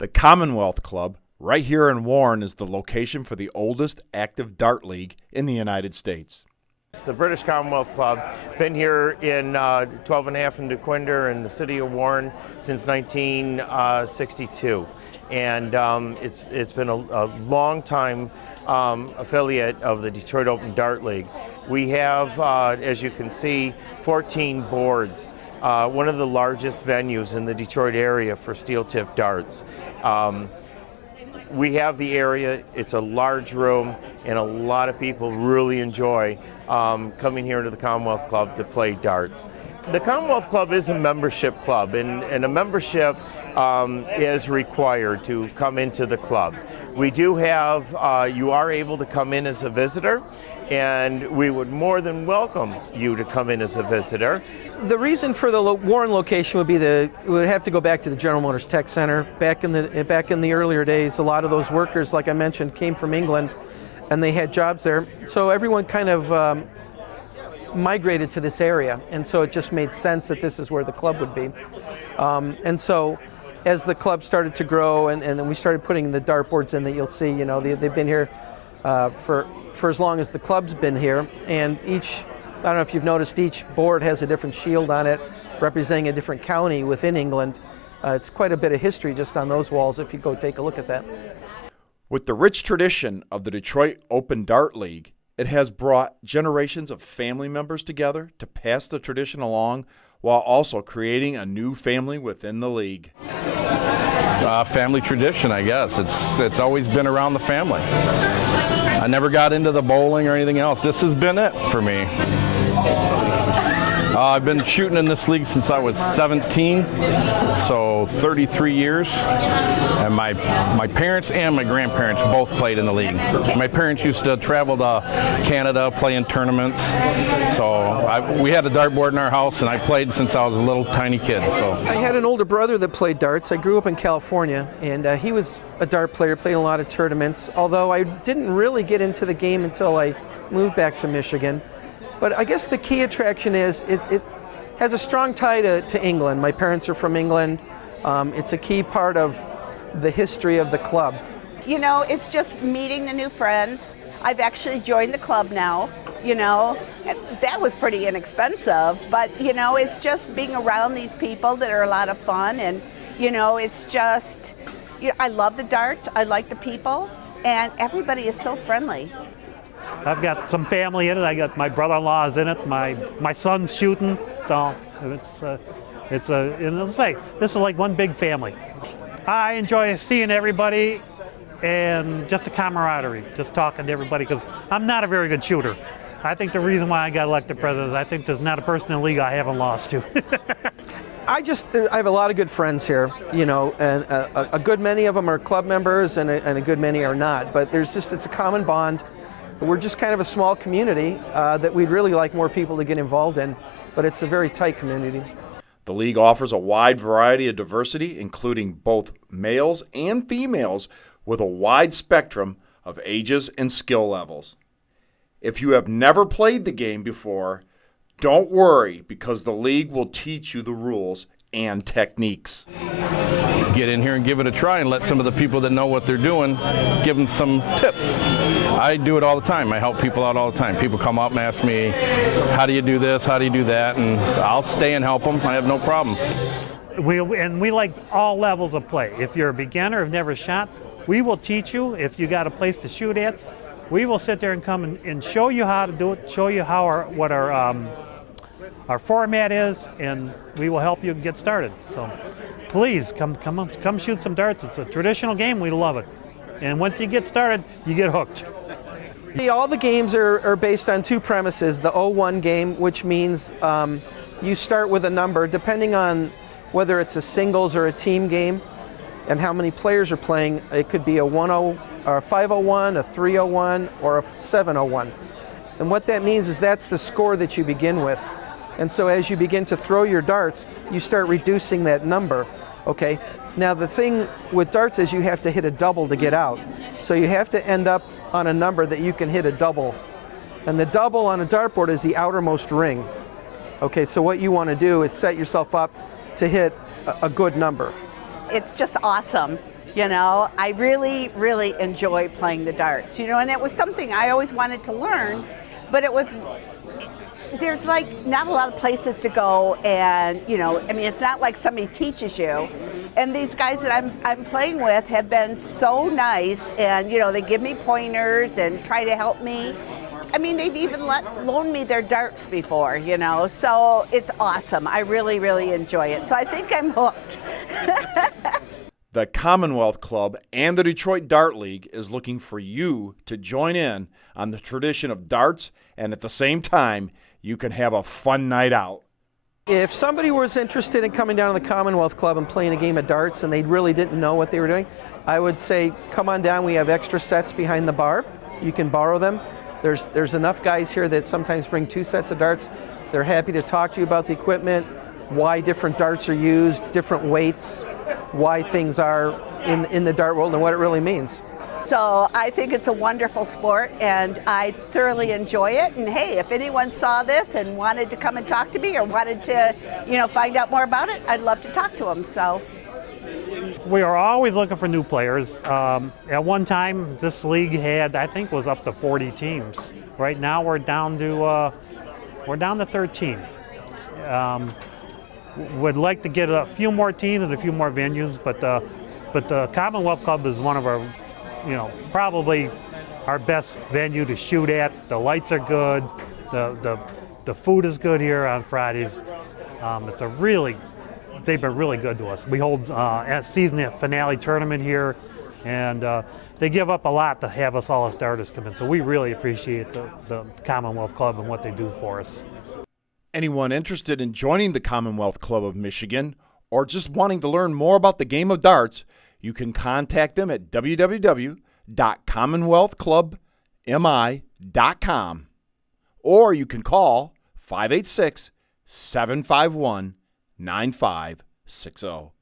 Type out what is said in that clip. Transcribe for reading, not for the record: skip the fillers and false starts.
The Commonwealth Club, right here in Warren, is the location for the oldest active dart league in the United States. The British Commonwealth Club, been here in 12 and a half in DeQuinder in the city of Warren since 1962. And it's been a long time affiliate of the Detroit Open Dart League. We have, as you can see, 14 boards. One of the largest venues in the Detroit area for steel tip darts. We have the area, it's a large room, and a lot of people really enjoy coming here to the Commonwealth Club to play darts. The Commonwealth Club is a membership club, and a membership is required to come into the club. We do have, you are able to come in as a visitor, and we would more than welcome you to come in as a visitor. The reason for the Warren location would be we would have to go back to the General Motors Tech Center. Back in the earlier days, a lot of those workers, like I mentioned, came from England, and they had jobs there. So everyone kind of migrated to this area, and so it just made sense that this is where the club would be. And so, as the club started to grow, and then we started putting the dartboards in that you'll see, you know, they've been here for as long as the club's been here, and I don't know if you've noticed, each board has a different shield on it representing a different county within England. It's quite a bit of history just on those walls if you go take a look at that. With the rich tradition of the Detroit Open Dart League, it has brought generations of family members together to pass the tradition along while also creating a new family within the league. Family tradition, I guess. It's always been around the family. I never got into the bowling or anything else. This has been it for me. I've been shooting in this league since I was 17, so 33 years. And my parents and my grandparents both played in the league. My parents used to travel to Canada, play in tournaments. So we had a dartboard in our house, and I played since I was a little tiny kid. So I had an older brother that played darts. I grew up in California, and he was a dart player, played a lot of tournaments, although I didn't really get into the game until I moved back to Michigan. But I guess the key attraction is it has a strong tie to England. My parents are from England. It's a key part of the history of the club. You know, it's just meeting the new friends. I've actually joined the club now, you know. That was pretty inexpensive, but, you know, it's just being around these people that are a lot of fun, and, you know, it's just, you know, I love the darts, I like the people, and everybody is so friendly. I've got some family in it. I got my brother-in-law is in it. My son's shooting, so it's say this is like one big family. I enjoy seeing everybody and just the camaraderie, just talking to everybody, because I'm not a very good shooter. I think the reason why I got elected president is I think there's not a person in the league I haven't lost to. I have a lot of good friends here, you know, and a good many of them are club members, and a good many are not. But it's a common bond. We're just kind of a small community that we'd really like more people to get involved in, but it's a very tight community. The league offers a wide variety of diversity, including both males and females, with a wide spectrum of ages and skill levels. If you have never played the game before, don't worry, because the league will teach you the rules and techniques. Get in here and give it a try, and let some of the people that know what they're doing give them some tips. I do it all the time. I help people out all the time. People come up and ask me, how do you do this, how do you do that, and I'll stay and help them. I have no problems. We like all levels of play. If you're a beginner, have never shot, we will teach you. If you got a place to shoot at, we will sit there and come and show you how to do it, show you how what our format is, and we will help you get started. So please come shoot some darts. It's a traditional game. We love it. And once you get started, you get hooked. All the games are based on two premises. The 0-1 game, which means you start with a number, depending on whether it's a singles or a team game and how many players are playing. It could be a 1-0, or a 5-0-1, a 3-0-1, or a 7-0-1. And what that means is that's the score that you begin with. And so as you begin to throw your darts, you start reducing that number, okay? Now the thing with darts is you have to hit a double to get out. So you have to end up on a number that you can hit a double. And the double on a dartboard is the outermost ring. Okay, so what you want to do is set yourself up to hit a good number. it's just awesome. You know, I really, really enjoy playing the darts, you know, and it was something I always wanted to learn, but there's like not a lot of places to go, and, you know, I mean, it's not like somebody teaches you. And these guys that I'm playing with have been so nice, and, you know, they give me pointers and try to help me. I mean, they've even loaned me their darts before, you know, so it's awesome. I really, really enjoy it. So I think I'm hooked. The Commonwealth Club and the Detroit Dart League is looking for you to join in on the tradition of darts, and at the same time, you can have a fun night out. If somebody was interested in coming down to the Commonwealth Club and playing a game of darts and they really didn't know what they were doing, I would say come on down. We have extra sets behind the bar. You can borrow them. There's enough guys here that sometimes bring 2 sets of darts. They're happy to talk to you about the equipment, why different darts are used, different weights, why things are in the dart world and what it really means. So I think it's a wonderful sport, and I thoroughly enjoy it. And hey, if anyone saw this and wanted to come and talk to me or wanted to, you know, find out more about it, I'd love to talk to them. So We are always looking for new players. At one time, this league had, I think, was up to 40 teams. Right now, we're down to 13. Would like to get a few more teams and a few more venues, but the Commonwealth Club is one of our, you know, probably our best venue to shoot at. The lights are good. The food is good here on Fridays. They've been really good to us. We hold a season finale tournament here, and they give up a lot to have us all as darters come in. So we really appreciate the Commonwealth Club and what they do for us. Anyone interested in joining the Commonwealth Club of Michigan or just wanting to learn more about the game of darts, you can contact them at www.commonwealthclubmi.com, or you can call 586-751-9560.